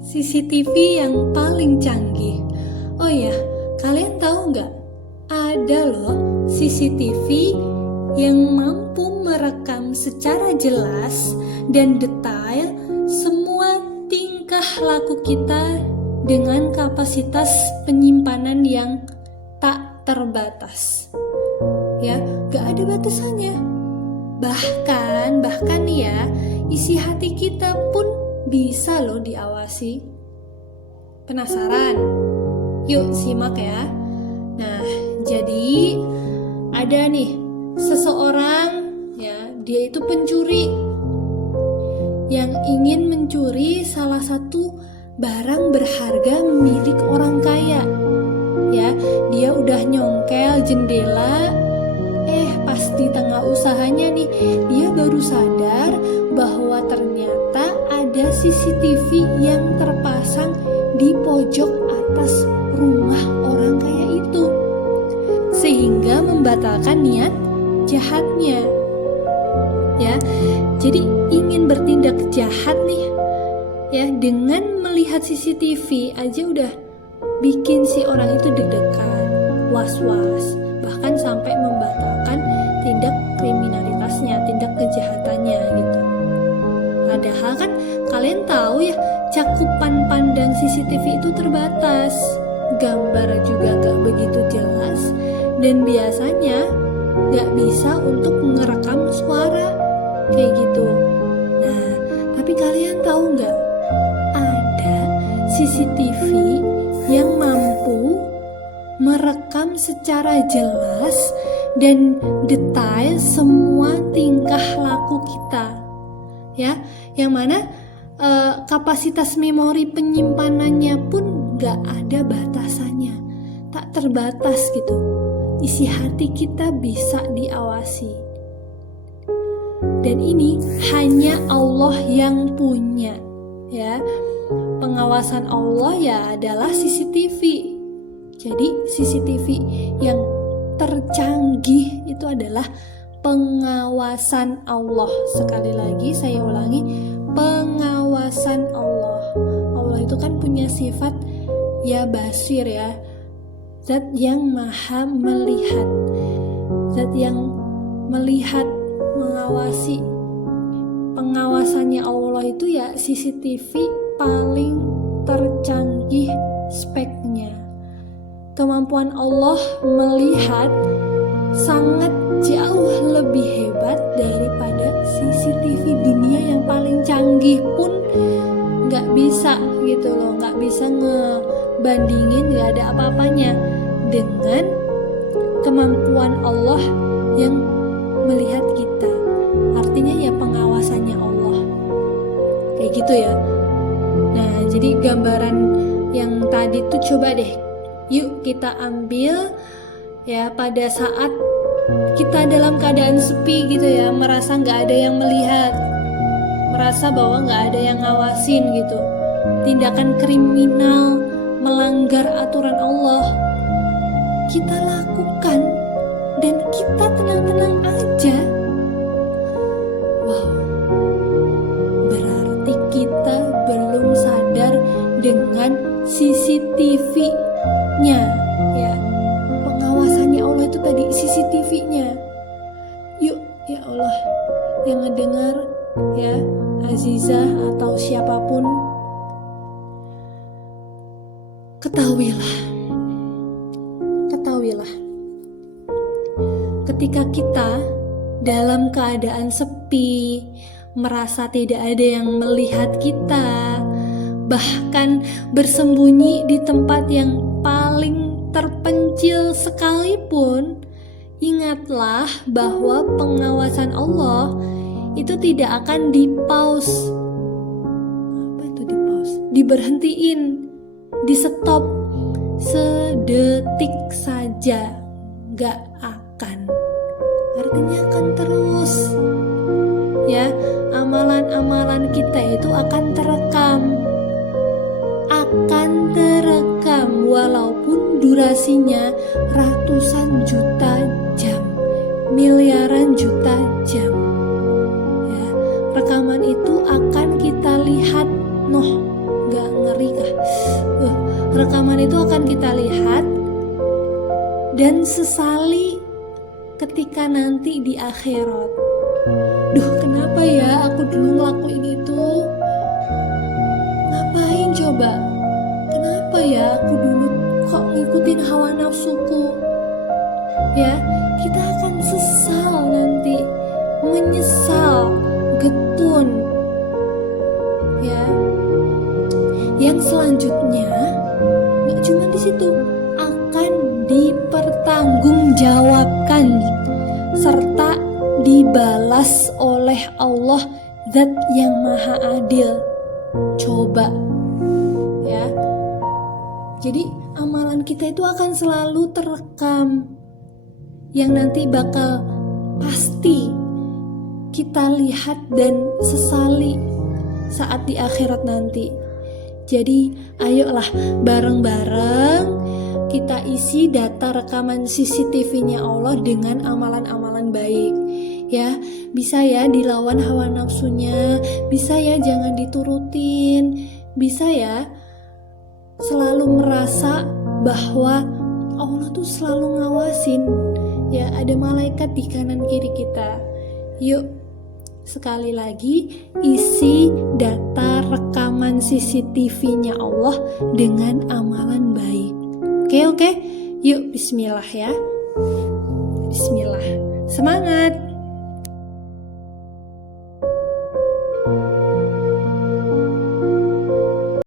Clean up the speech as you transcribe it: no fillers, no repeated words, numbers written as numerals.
CCTV yang paling canggih. Oh ya, kalian tahu nggak? Ada loh CCTV yang mampu merekam secara jelas dan detail semua tingkah laku kita dengan kapasitas penyimpanan yang tak terbatas. Ya, nggak ada batasannya. Bahkan nih ya, isi hati kita pun bisa loh diawasi. Penasaran? Yuk simak ya. Nah, jadi ada nih seseorang ya, dia itu pencuri yang ingin mencuri salah satu barang berharga milik orang kaya. Ya, dia udah nyongkel jendela. Pas di tengah usahanya nih, dia baru sadar bahwa ternyata ada CCTV yang terpasang di pojok atas rumah orang kaya itu, sehingga membatalkan niat jahatnya. Ya, jadi ingin bertindak jahat nih, ya, dengan melihat CCTV aja udah bikin si orang itu deg-degan, was-was, bahkan sampai membatalkan tindak kriminalitasnya, tindak kejahatannya gitu. Padahal kan kalian tahu ya, cakupan pandang CCTV itu terbatas, gambar juga gak begitu jelas, dan biasanya gak bisa untuk merekam suara kayak gitu. Nah, tapi kalian tahu gak, ada CCTV yang mampu merekam secara jelas dan detail semua tingkah laku kita, ya, yang mana kapasitas memori penyimpanannya pun gak ada batasannya, tak terbatas gitu. Isi hati kita bisa diawasi, dan ini hanya Allah yang punya, ya. Pengawasan Allah ya adalah CCTV. Jadi CCTV yang tercanggih itu adalah pengawasan Allah. Sekali lagi saya ulangi, pengawasan Allah. Allah itu kan punya sifat ya basir, ya, zat yang maha melihat, zat yang melihat, mengawasi. Pengawasannya Allah itu ya CCTV paling tercanggih speknya. Kemampuan Allah melihat sangat jauh lebih hebat daripada CCTV dunia yang paling canggih pun gak bisa gitu loh, gak bisa ngebandingin, gak ada apa-apanya dengan kemampuan Allah yang melihat kita. Artinya ya pengawasannya Allah kayak gitu ya. Nah, jadi gambaran yang tadi tuh coba deh yuk kita ambil ya pada saat kita dalam keadaan sepi gitu ya, merasa gak ada yang melihat, merasa bahwa gak ada yang ngawasin gitu, tindakan kriminal, melanggar aturan Allah kita lakukan dan kita tenang-tenang aja. Wow, berarti kita belum sadar dengan CCTV-nya, ya. Pengawasannya Allah itu tadi CCTV-nya. Yuk, ya Allah, yang ngedengar, ya, Azizah atau siapapun, ketahuilah, ketika kita dalam keadaan sepi, merasa tidak ada yang melihat kita, bahkan bersembunyi di tempat yang paling terpencil sekalipun, ingatlah bahwa pengawasan Allah itu tidak akan di-pause. Apa itu di-pause? Diberhentiin, di-stop sedetik saja, gak akan. Artinya akan terus, ya, amalan-amalan kita itu akan terekam walaupun durasinya ratusan juta jam, miliaran juta jam, ya. Rekaman itu akan kita lihat, gak rekaman itu akan kita lihat dan sesali ketika nanti di akhirat. Duh, kenapa ya aku dulu ngelakuin itu? Ngapain coba? Kenapa ya aku dulu kok ngikutin hawa nafsuku? Ya, kita akan sesal nanti, menyesal, getun. Ya. Yang selanjutnya nggak cuma di situ, akan dipertanggungjawabkan serta dibalas oleh Allah Zat yang Maha Adil. Coba ya. Jadi amalan kita itu akan selalu terekam, yang nanti bakal pasti kita lihat dan sesali saat di akhirat nanti. Jadi ayolah bareng-bareng kita isi data rekaman CCTV-nya Allah dengan amalan-amalan baik. Ya, bisa ya dilawan hawa nafsunya, bisa ya jangan diturutin, bisa ya selalu merasa bahwa Allah tuh selalu ngawasin. Ya, ada malaikat di kanan kiri kita. Yuk, sekali lagi isi data rekaman CCTV-nya Allah dengan amalan baik. Oke, yuk bismillah ya. Bismillah, semangat.